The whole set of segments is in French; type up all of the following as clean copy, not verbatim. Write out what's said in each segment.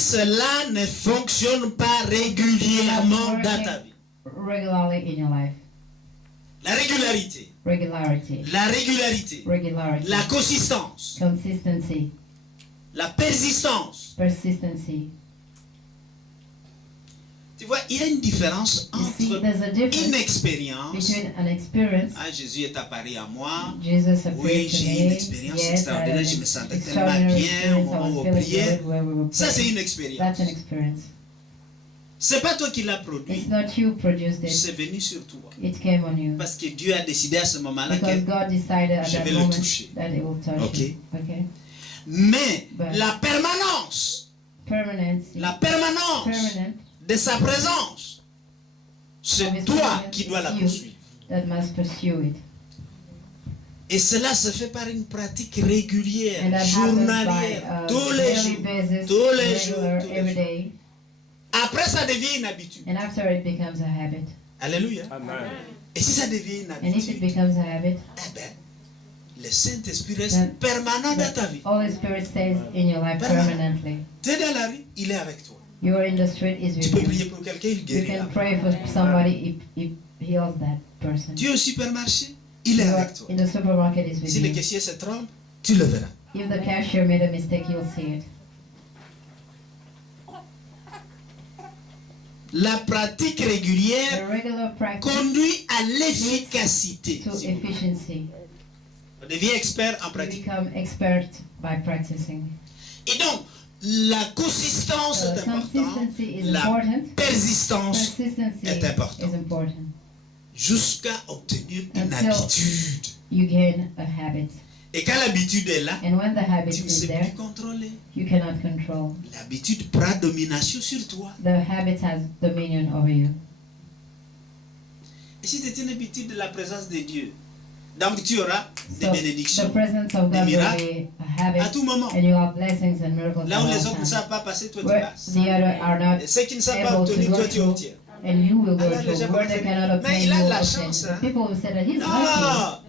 cela ne fonctionne pas régulièrement dans ta vie. Regularly in your life. La régularité. Regularity. La régularité. Regularity. La consistance. Consistency. La persistance. Persistency. Tu vois, il y a une différence You see, entre there's a difference une expérience. between an experience. Ah, Jésus est apparu à moi. Jesus appeared Oui, to j'ai une me. expérience Yes, I had extraordinaire. an Je me sentais tellement extraordinary bien au experience. I moment où was on feeling priait. good where we were Ça, c'est praying. une expérience. That's an experience. C'est pas toi qui l'as produit. It's not you produced it. C'est venu sur toi. It came on you. Parce que Dieu a décidé à ce moment-là Because que... God decided at je that vais le moment toucher. that it will touch Okay. you. Okay. Mais But- la permanence Permanence. Permanent. de sa présence, c'est Of his toi presence qui dois la is you poursuivre. that must pursue it. Et cela se fait par une pratique régulière, And that happens journalière, by tous les daily jours, basis, tous les jours, regular, tous les every jours. day. Après, ça devient une habitude. And after it becomes a habit. Alléluia. Amen. Et si ça devient une And if it habitude, becomes a habit, eh ben, le Saint-Esprit reste then permanent dans ta vie. the Holy Spirit stays in your life permanently. Tu es dans la rue, il est avec toi. You are in the street, is Tu with peux you. prier pour quelqu'un, il You guérit. can là. pray for somebody if heals that person. Tu es au supermarché, il est You are avec toi. in the supermarket, is with Si le you. caissier se trompe, tu le verras. If the cashier made a mistake, you'll see it. La pratique The régulière regular practice conduit à l'efficacité. to efficiency. On devient expert en You pratique. become expert by practicing. Et donc, la consistance est importante, Consistency is la important. persistance Persistency est important. is important. jusqu'à obtenir une Until- habitude. You gain a habit. Et quand l'habitude est là, And when the habit tu ne is sais there, plus contrôler. you cannot control. L'habitude prend domination sur toi. The habit has dominion over you. Et si c'est une habitude de la présence de Dieu, donc tu auras des So bénédictions the presence of God will miracles be a habit, à tout moment. and you have blessings and miracles Là où at les all autres ne times. savent pas passer, toi tu Where passes. the other are not Et ceux qui ne savent pas able to obtenir, go toi tu through, obtiens. and you will go Alors, les gens through. Where vont they dire, cannot mais obtain, il a you de will la obtain. chance, hein. People will say that he's lucky. Ah,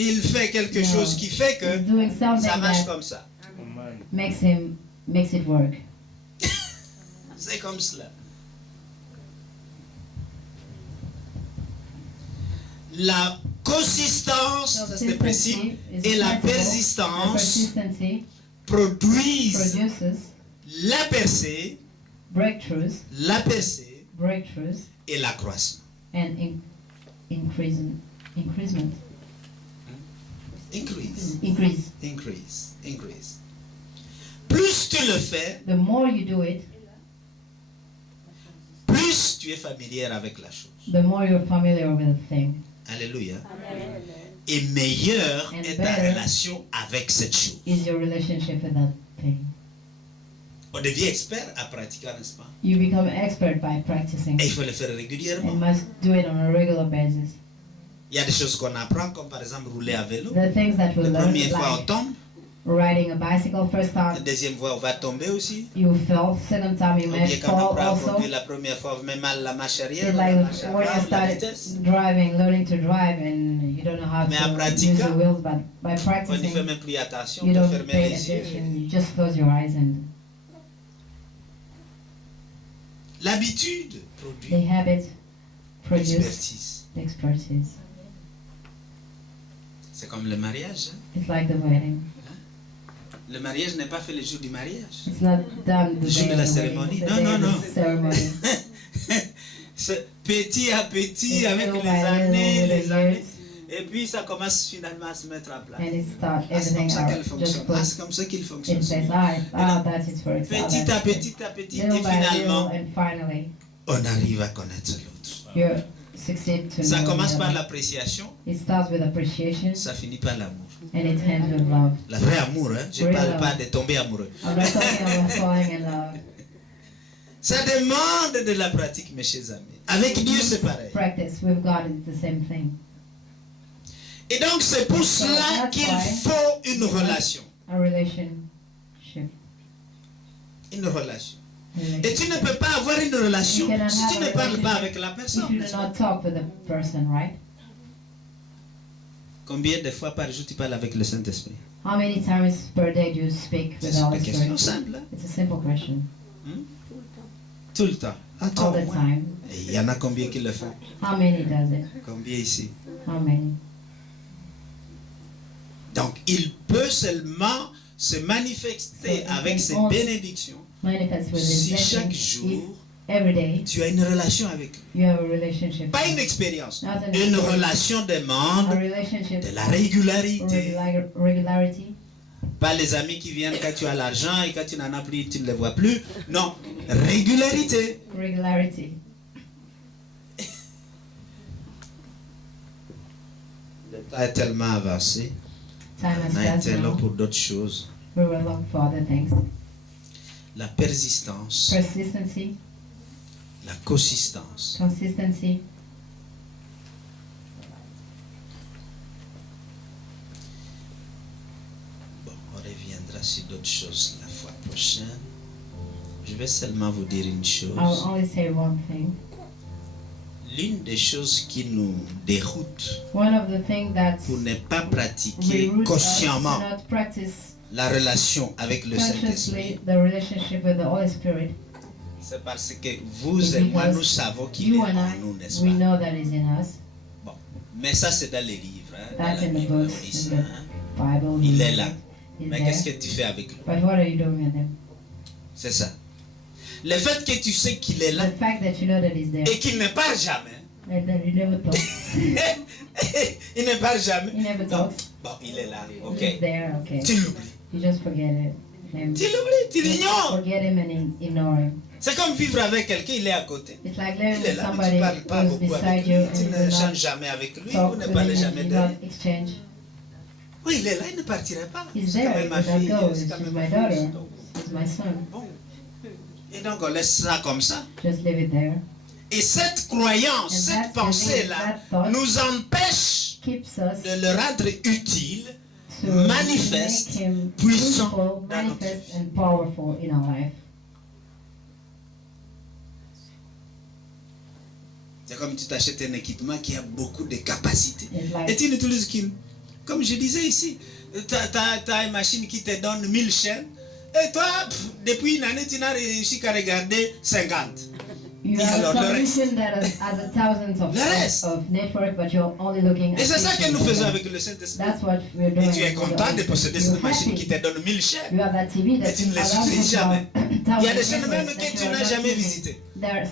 il fait quelque No. chose qui fait He's que doing something ça marche that comme ça. Amen. makes it work. C'est comme cela. La consistance, ça c'est le principe, Consistency is et la principle, and persistance persistency produisent produces la percée, breakthroughs, et l'accroissement. and increasement. Increase. Plus tu le fais, The more you do it, plus tu es familier avec la chose. the more you're familiar with the thing. Alléluia. Et meilleure And est ta better relation avec cette chose. Is your relationship with that thing. On devient expert à pratiquer, n'est-ce pas? You become expert by practicing Et il faut le faire régulièrement. and must do it on a regular basis. Il y a des choses qu'on apprend, comme par exemple rouler à vélo. The things that we La learn, première fois, on like tombe. riding a bicycle, first La time deuxième fois, on va tomber aussi. you fell, second time you Ou may bien quand on fall apprend à also. conduire la première fois, on met mal la marche arrière, It's la like marche when you avant, la started vitesse. driving, learning to drive, and you don't know how Mais en to use pratiquant, the wheels, but by On n'y fait practicing, même plus attention, you on peut don't fermer pay les yeux. attention. You just close your eyes, and L'habitude produit the habit produces l'expertise. expertise. C'est comme le mariage. Hein? It's like the wedding. Le mariage n'est pas fait le jour du mariage. It's not done the Le jour day de la of the cérémonie. wedding, the Non, day non, of non. the ceremony. C'est petit à petit, It's avec little les by années, little, with les the années. years, Et puis ça commence finalement à se mettre en place. and it starts Ah, c'est comme everything ça qu'elle out. fonctionne. Just Ah, put c'est comme ça qu'il in fonctionne. place. That's it for example. Petit à petit, et Little by little, finalement, and finally, on arrive à connaître l'autre. you succeed to Ça know commence the par other. l'appréciation, It starts with appreciation, ça finit par l'amour. and it ends with love. Le vrai amour, hein? Je ne Real parle pas love. de tomber amoureux. I'm not talking about falling in love. Ça demande de la pratique, mes chers amis. Avec Dieu, c'est pareil. Practice with God is the same thing. Et donc, c'est pour cela that's qu'il why- faut une relation. A relationship. Une relation. Et tu ne peux pas avoir une relation You cannot si tu have ne a parles pas relationship avec la If personne. you do n'est-ce pas? not talk with the person, right? Combien de fois par jour tu parles avec le Saint-Esprit? How many times per day do you speak with the C'est Holy une question Spirit? simple. Hein? It's a simple question. Tout le temps. Attends, all the time. il y en a combien qui le font? How many does it? Combien ici? How many? Donc, il peut seulement se manifester So, avec it ses can only bénédictions Manifest with his si chaque blessings if jour every day tu as une relation avec lui. you have a relationship. Pas une expérience, Not an une experience. relation A demande relationship. de la régularité. Regularity. Pas les amis qui viennent quand tu as l'argent et quand tu n'en as plus, tu ne les vois plus. Non, régularité. Regularity. Le temps est tellement avancé. Time has On a passed été là now. pour d'autres choses. We will look for other things. La persistance, Persistency, la consistance. consistency. Bon, on reviendra sur d'autres choses la fois prochaine. Je vais seulement vous dire une I will chose. only say one thing. L'une des choses qui nous déroute One of the things that pour ne pas pratiquer reroutes us to consciemment not practice la relation avec le Saint-Esprit, consciously the relationship with the Holy Spirit. c'est parce que vous et moi, nous savons qu'il est You en and I, nous, n'est-ce we pas? know that is in us. Bon. Mais ça, c'est dans les livres. Hein? Dans That's la in the Bible, on books, dit in ça, the hein? Bible. Il est là. He's Mais qu'est-ce que there. tu fais avec lui? But what are you doing with him? C'est ça. Le fait que tu sais qu'il est là The fact that you know that he's there et qu'il ne parle jamais. and that you never talk. Il ne parle jamais. He never Non. talks. Bon, il est là. Ok. He's there, okay. Tu l'oublies. You just forget it. Him. Tu l'oublies, tu l'ignores. Forget him and ignore him. C'est comme vivre avec quelqu'un, il est à côté. It's like Il living est with là, mais tu somebody ne parles pas who's beaucoup beside avec you lui. and Tu you ne do changes not jamais avec lui. Vous talk ne with parlez him jamais and de you lui. not exchange. Oui, il est là, il ne partirait pas. He's C'est quand there, même ma but I fille. go. C'est She's quand même my ma daughter. fille. He's my son. Bon. Et donc, on laisse ça comme ça. Just leave it there. Et cette croyance, And cette that pensée-là, belief, that thought nous empêche keeps us de le rendre utile, to manifeste, make him puissant useful, dans notre manifest, vie. and powerful in our life. C'est comme tu t'achètes un équipement qui a beaucoup de capacités. It's Et like tu n'utilises qu'une. Comme je disais ici, tu as une machine qui te donne 1000 chaînes. Et toi, depuis une année, tu n'as réussi qu'à regarder 50. you Et have alors, a le reste. solution that has a thousands Le reste. of network, but you're only looking at Et c'est ça que 50 nous of faisons them. avec le Saint-Esprit. That's what we're doing. Et tu es with the content Holy de Spirit. posséder You're cette machine qui happy. te donne 1000 chaînes. You have that TV that Et tu ne les allows utilises you to jamais. have Il y a des thousands chaînes of même networks que that tu you n'as are not jamais using. visitées. There are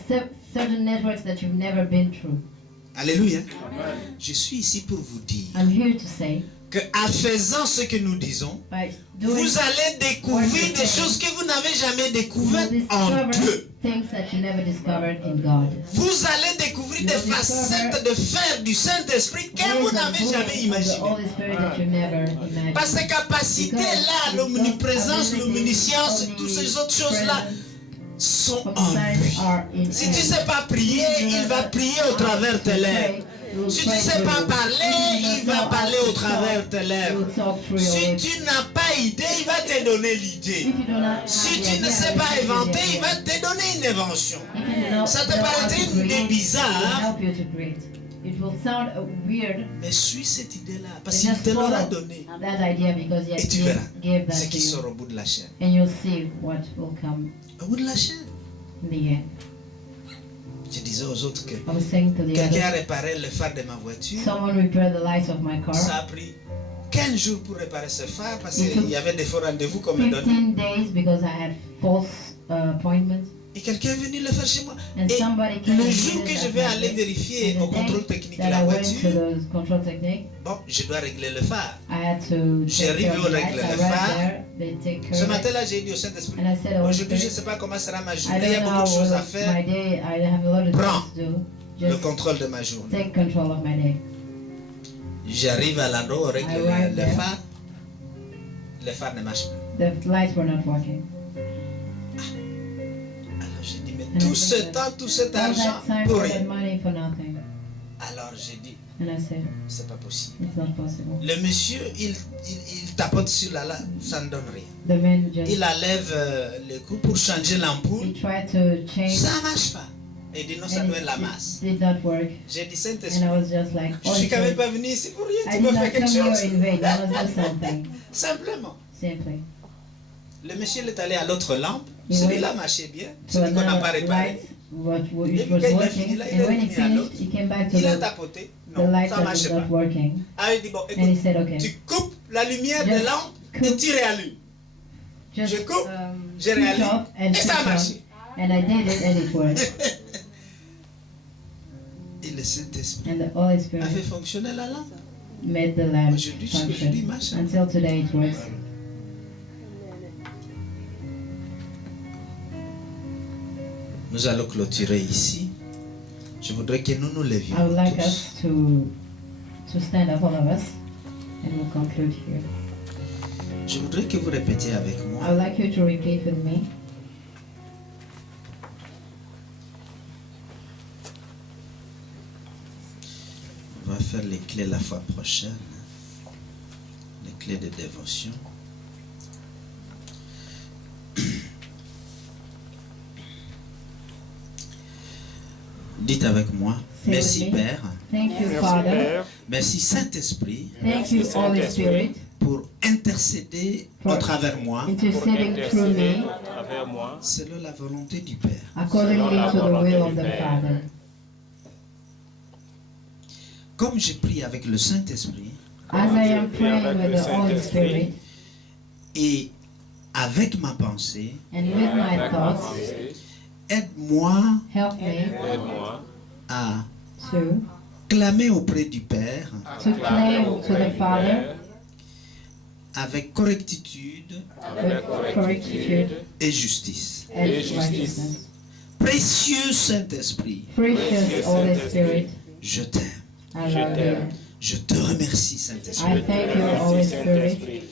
certain networks that you've never been through. Alléluia. Je suis ici pour vous dire I'm here to say, que en faisant ce que nous disons, by doing vous allez découvrir des choses que vous n'avez jamais you découvertes en discover Dieu. things that you never discovered in God. Vous allez découvrir des You'll facettes de faire du Saint-Esprit que vous Ways of n'avez doing jamais of the imaginées. Holy Spirit that you never imagined. Parce que capacité-là, l'omniprésence, l'omniscience, toutes ces autres choses-là sont en lui. Si tu ne sais pas prier, il va prier au travers tes lèvres. Si tu ne sais pas parler, il va parler au travers tes lèvres. Si tu n'as pas idée, il va te donner l'idée. Si tu ne sais pas inventer, il va te donner une invention. Ça te paraît une idée bizarre, It will sound weird, mais suis cette idée-là, parce but qu'il just te l'aura follow donnée. that idea because Et yes, tu you verras gave ce that to qui sort you, au bout de la chaîne. and you'll see what will come Au bout de la chaîne. in the end. Je disais aux autres que I was saying to the quelqu'un a others, réparé le phare de ma voiture. someone repaired the lights of my car. Ça a pris 15 jours pour réparer ce phare parce qu'il y avait des faux rendez-vous qu'on me donnait. 15 days because I had false appointments. Et quelqu'un est venu le faire chez moi. And Et somebody came le and jour did que it je at vais my aller place. vérifier And au the day contrôle technique de that la I went to voiture, the control technique, bon, je dois régler le phare. I had to J'arrive take care of au the lights. règle I le went phare. there, they take care Ce of it. matin-là, j'ai dit au Saint-Esprit, And I said, Holy aujourd'hui, je ne Spirit, sais pas comment sera ma I journée, il y a don't beaucoup de know choses à what faire. my day, I have a lot of Prends things to do. Le Just contrôle de ma journée. take control of my day. J'arrive à l'endroit où on règle I arrived le there. phare. Le phare ne marche pas. The lights were not working. Alors j'ai dit, mais And tout I ce think temps, tout cet All argent that time, pour all that rien. money for nothing. Alors j'ai dit, And I said, c'est pas possible. it's not possible. Le monsieur, il tapote sur la lampe, ça ne donne rien. The man just, Il enlève le coup pour changer l'ampoule, he tried to change ça ne marche pas. Et il dit non, ça and doit être la masse. it did not work. J'ai dit, And Saint-Esprit, I was just like, je oh, suis quand même Spirit, pas venu ici pour rien, I tu did vas not faire quelque come here chose. in vain. I must do something. Simplement. Simply. Le monsieur il est allé à l'autre lampe, Celui-là marchait bien, to celui qu'on n'a pas another réparé. light which was Et puis quand il a fini working, là, il and est when he revenu à l'autre. finished, he came back to Il a the tapoté. the Non, light ça that was marchait pas. not working. Ah, il dit bon, And he écoute, said, okay, tu coupes la lumière Just de lampe et cook- tu réallumes. just je coupe, je switch réallume. off and Et ça a switch on. marché. And I did it and it worked. Et le Saint-Esprit And the Holy a Spirit fait fonctionner la lampe. made the lamp Aujourd'hui, ce que je dis, function. marche. Until today it works. Nous allons clôturer ici. Je voudrais que nous nous levions I would like tous. us to stand up, all of us, and we'll conclude here. Je voudrais que vous répétiez avec I moi. would like you to repeat with me. On va faire les clés la fois prochaine. Les clés de dévotion. Dites avec moi. Say Merci with me. Père. Thank you, Merci Father. Père. Merci Saint-Esprit Thank you, Holy Spirit, pour intercéder au travers moi interceding through me Avec moi. selon la volonté du Père. accordingly to the will of the Father. Comme je prie avec le Saint-Esprit As I am praying with the Holy Spirit et avec ma pensée, and with my thoughts, aide-moi help me Aide-moi à to clamer auprès du Père claim to the Father avec correctitude with correctitude et justice. and Et justice. righteousness. Précieux Saint-Esprit, Precious Holy Spirit, je t'aime. I love you. Je te remercie, I Saint-Esprit, thank you, Holy Spirit,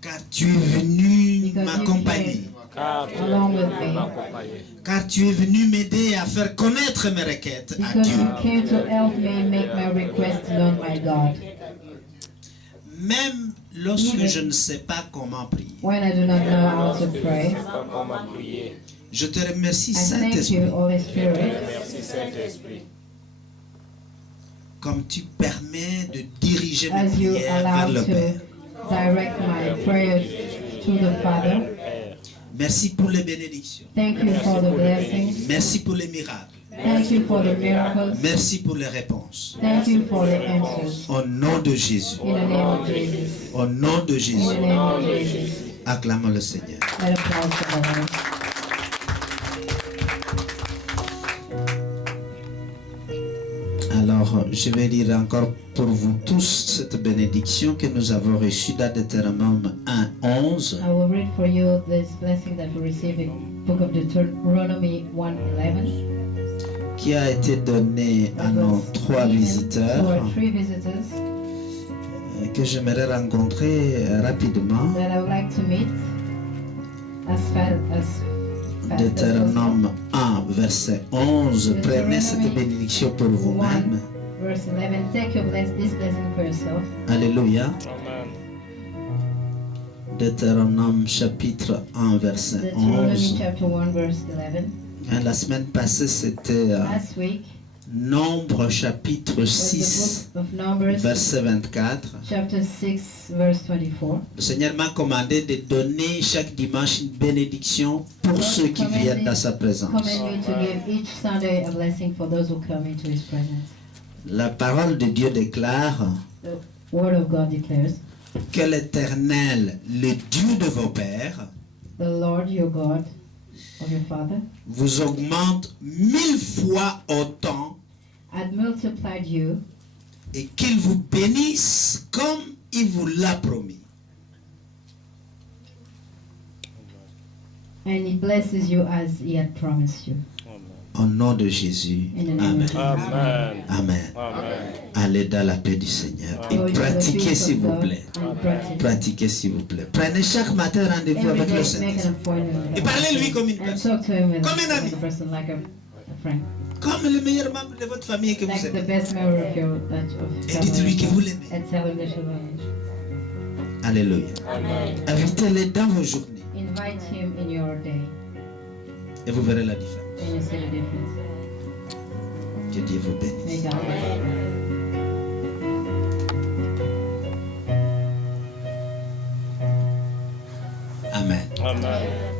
car tu es venu Because you m'accompagner, car tu along with es me, m'accompagner. car tu es venu m'aider à faire connaître mes requêtes à because Dieu. you came to help me make my request known, my God. Même lorsque je ne sais pas comment prier. When I do not know how to pray, Pas comment prier. Je te remercie, I thank you, Saint-Esprit, Holy Spirit, Merci Saint-Esprit. comme tu permets de diriger mes as you prières vers allow le to Père. direct my prayers to the Father. Père, Merci pour les bénédictions. Thank you for the blessings. Merci pour les miracles. Thank you for the miracles. Merci pour les réponses. Thank you for the answers. Au nom de Jésus. In the name of Jesus. Au nom de In Jésus. the name of Jesus. Acclamons le Seigneur. Let us pause for the Lord. Alors, je vais lire encore pour vous tous cette bénédiction que nous avons reçue dans Deutéronome 1, 11, I will read for you this blessing that we receive in Book of Deuteronomy 1:11. qui a été donnée à nos trois To visiteurs our three visitors que j'aimerais rencontrer rapidement. that I would like to meet as fast as possible. Deutéronome 1, verset 11. Prenez cette bénédiction pour vous-même. 1, verse 11. Take this blessing for yourself. Alléluia. Amen. Deutéronome chapitre 1, verset Deuteronomy 11. chapter 1, verse 11. La semaine passée, c'était Last week Nombre chapitre was 6, the book of Numbers, verset 24. chapter 6, verse 24. Le Seigneur m'a commandé de donner chaque dimanche une bénédiction pour ceux qui viennent dans sa présence. Command me to give each Sunday a blessing for those who come into His presence. La parole de Dieu déclare The Word of God declares, que l'Éternel, le Dieu de vos pères, the Lord your God of your father vous augmente 1000 fois autant had multiplied you et qu'il vous bénisse comme il vous l'a promis. and He blesses you as He had promised you. Au nom de Jésus. In the name of Amen. Jesus. Amen. Amen. Amen. Allez dans la paix du Seigneur et Go into the pratiquez peace s'il of vous God plaît. and practice. Pratiquez s'il vous plaît. Prenez chaque matin rendez-vous Every avec le day, make Saint-Esprit. an appointment with Et the parlez-lui comme une and personne. talk to Him with Comme un ami. a person like a friend, Comme le meilleur membre de votre famille que vous like the aimez. best member of your Et dites-lui que vous l'aimez. and tell him that you love him. Alléluia. Amen. Invitez-le dans vos journées Invite Him in your day, et vous verrez la différence. and you see the difference. Que Dieu vous May bénisse. God bless you. Amen. Amen.